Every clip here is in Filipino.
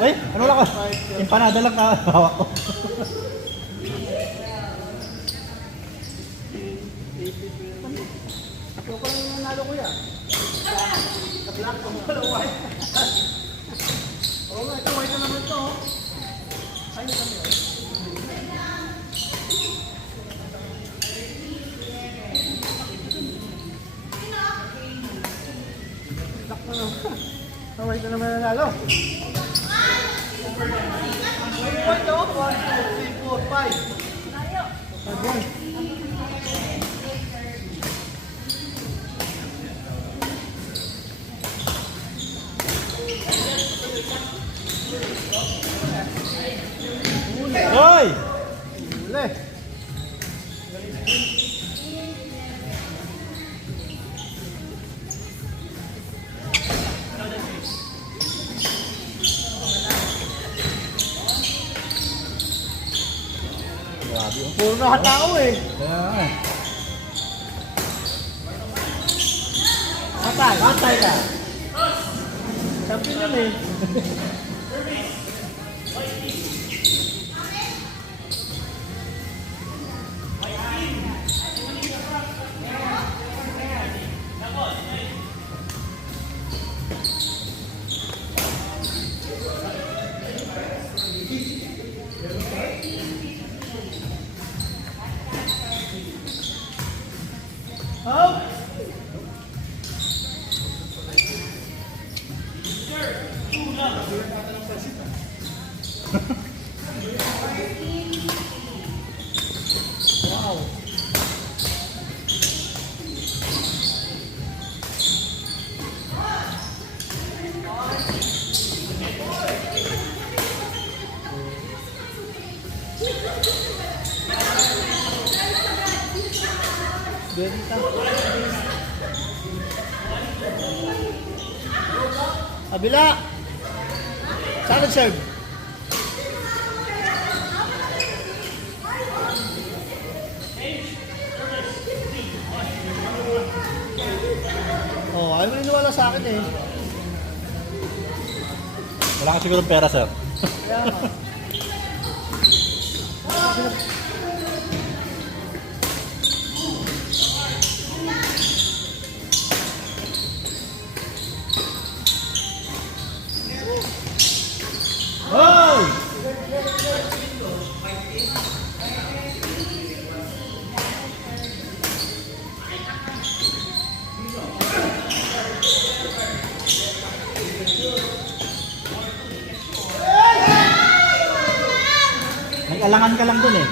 Ay, ano lang ko? Empanada lang hawak ko. Ako pa lang nanalo ko yan. Sa black ko mo pala white. Oo nga, ito white na naman ito. Ay, ito kami. Black na naman. White na naman nanalo. 1, 2, 3, 4, 5. Hoy! Uli. Grabe. Puro nakatao eh. Kaya nga. Patay. Patay ka. Champion yun eh. Oh! Wow! Benta. Kabila. Saan nag-serve? Oh, ayaw mo niniwala sa akin eh. Wala ka siguro pera, sir. Kaya nga. Hoy! Nag-alangan ka lang dun eh.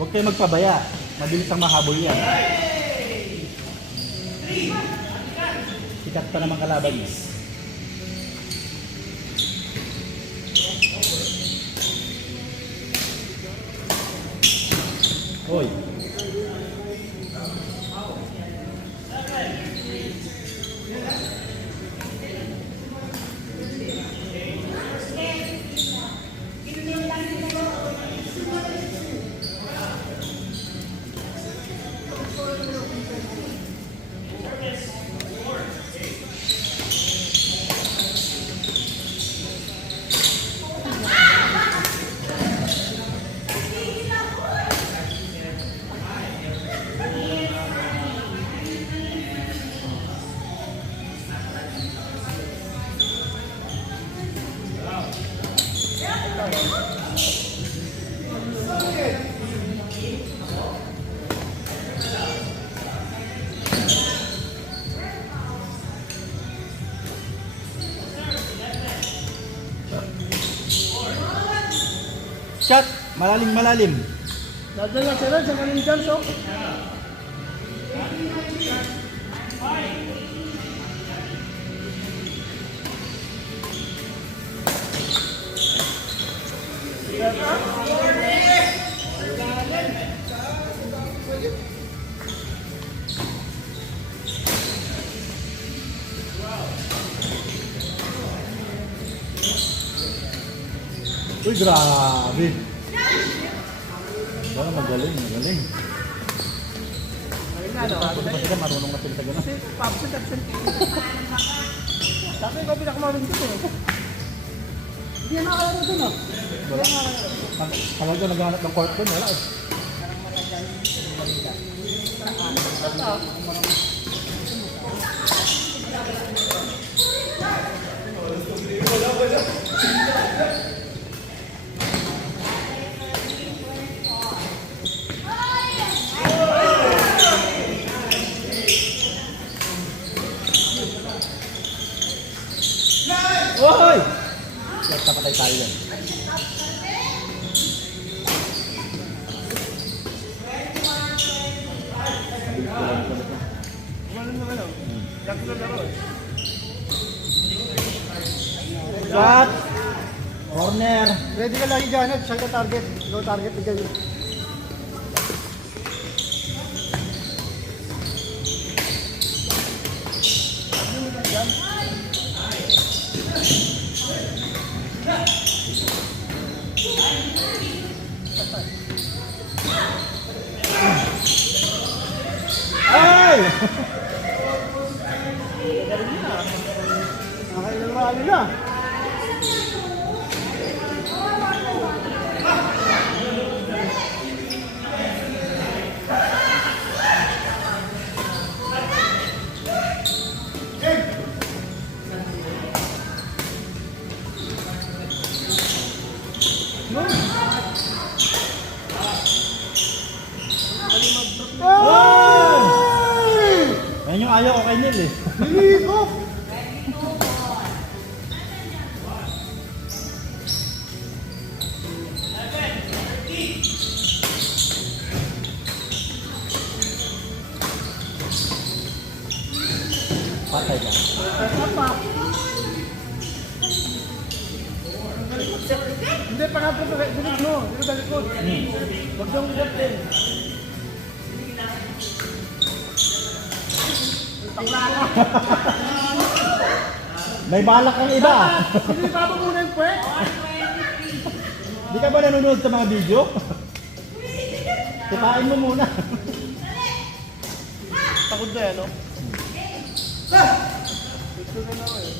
Huwag kayo magpabaya. Mabilis ang mahabol yan. Sikat pa naman kalaban niya. Hoy. Shot! Malalim, malalim. Dadala sila sa kanin dyan, so. Uy, grabe. Wala, magaling, magaling. Ayun na, no? Tapos ba sila marunong na sila sa gano'n? Kasi absent. Dati ikaw pinakamarin ko eh. Hindi na nakalaro dun, oh. Wala. Tagal ko naghanap ng court doon, wala eh. Oy! Yes, tapatay tayo yan. Ano naman, oh. Laki na laro, eh. Shot! Corner! Ready ka lagi dyan, siya ka target. Ikaw target, ikaw yun. Ay! Nakailang rally na. Yan yung ayaw ko kay Neil eh. Ligo! Patay ka. Tama. Hindi, pangatlo sa dinig mo. Dito sa likod. Huwag yung ugat din. May balak kang iba. Hindi ba mo muna yung pwe? Di ka ba nanonood sa mga video? Tipain mo muna. Takot na yan, no? Gusto na na eh.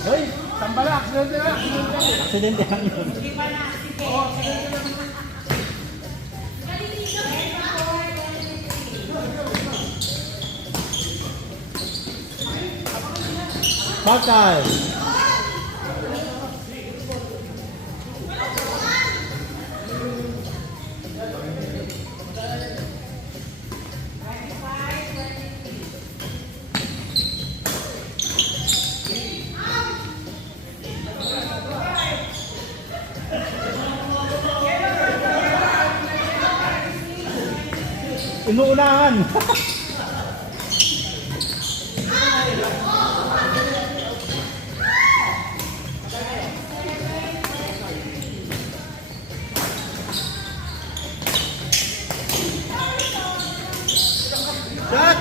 Hoy! Tambala, aksidente na. Aksidente lang yun. Bakal! Inuunahan! Shot!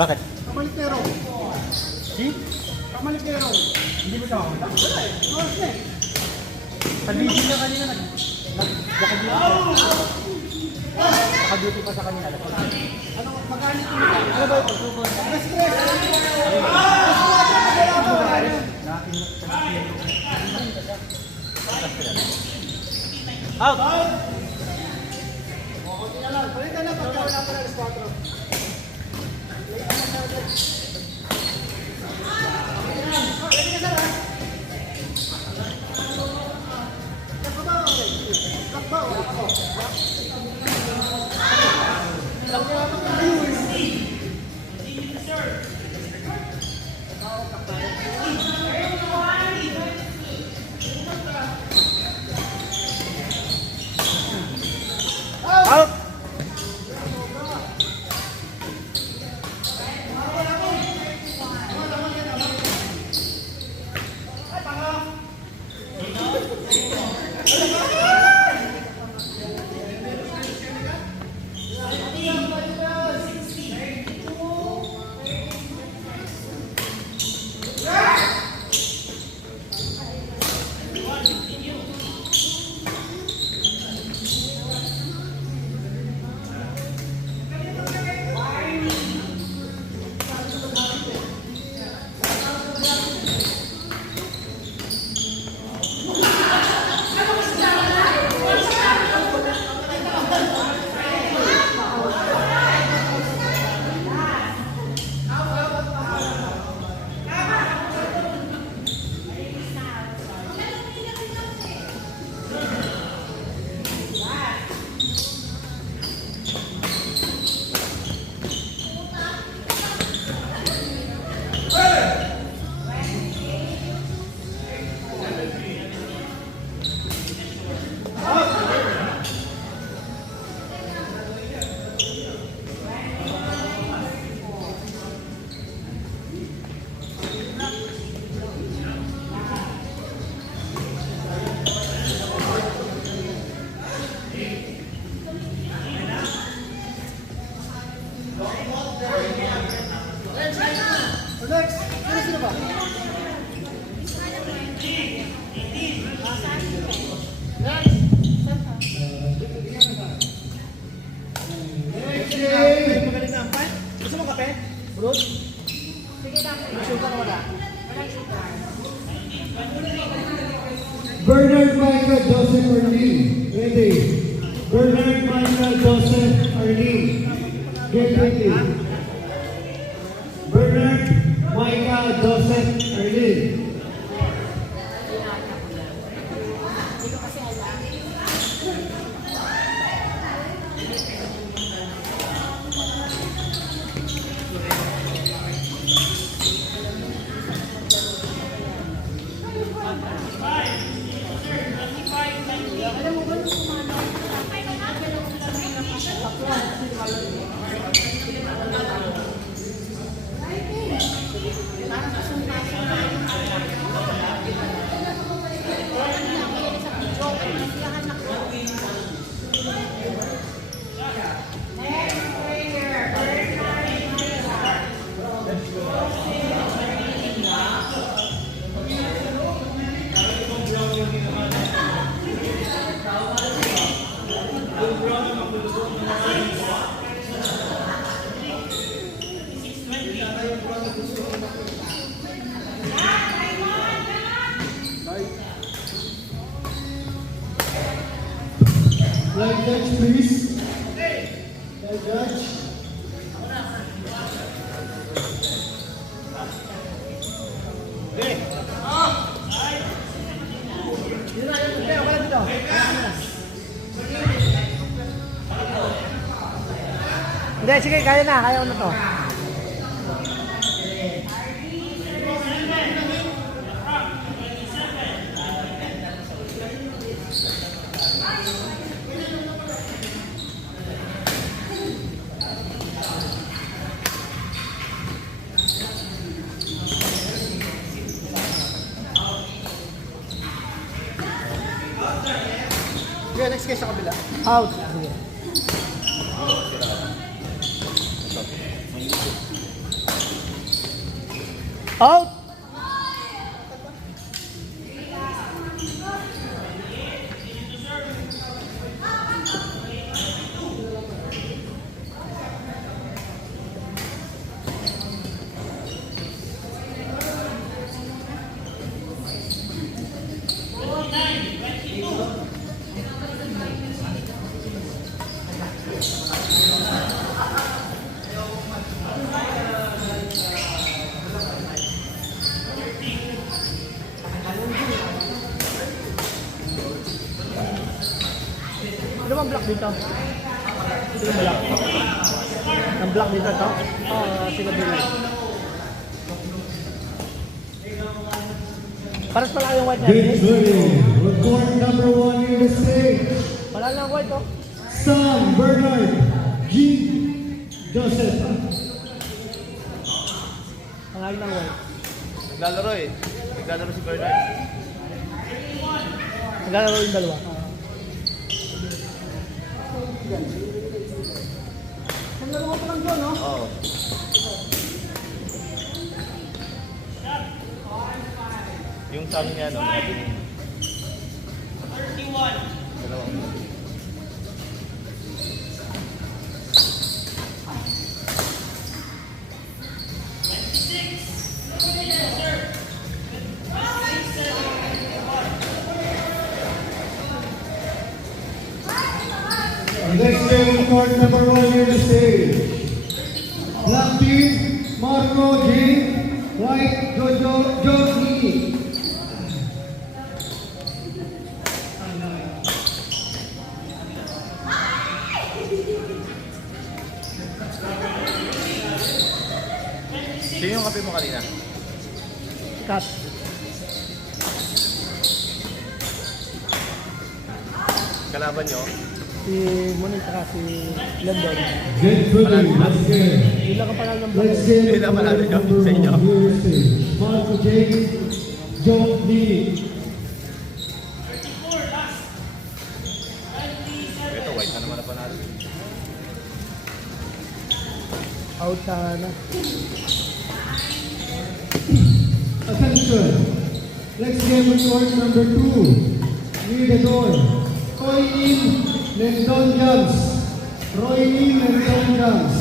Bakit? Kamalikero. Si? Kamalikero. Hindi mo siya makakunta? Wala eh. Oras na eh. Sa video na kanina naka-duty pa sa kanina. Ano, magkano ito? Ano ba ito? Stress. Out! Konti na lang. Palitan na pagka wala pa ng 4. Out! Next. Sino ba? Magaling na ang pan. Gusto mo kape? Bruce? Sige lang. Sugar na wala. Walang sugar. Bernard Michael Joseph Arlene. Ready. Bernard Michael Joseph Arlene. Get ready. Bernard Michael Joseph Arlene. Hindi ko kasi alam. Alam mo ba nung kumano? Parang kasumpa-sumpa. Light judge, please. Light judge. Hindi, sige, kaya na. Kaya ko na to. Sige, next case sa kabila. Out. Sige. Out! Ano bang block dito? Sino block? Ang block dito to? Oo, sino bilay. Paras pala yung white Get niya. ready. Report number 1 in the stage. Wala lang white oh. Sam Bernard G. Joseph. Pangalan ng white. Naglalaro eh. Naglalaro si Bernard. Naglalaro yung dalawa. Naglalaro pa lang doon, no? Oo. Yung sa amin yan, no? 31. Dalawang. Next game, court number 1 in the stage. Black team, Marco G. White, Jojo Johnny. Sino yung kape mo kanina? Cut. Kalaban nyo? Si Monique saka si London. Get ready, let's get. Ilang ka pangalan ng block. Let's get Hindi naman court natin yung number sa inyo. 1 in the stage. Marco J. Johnny. Ito, white na naman na panalo. Out sana. Attention. Next game on court number 2. Near the door. Roy Lim, Lendon Jams. Roy Lim, Lendon Jams.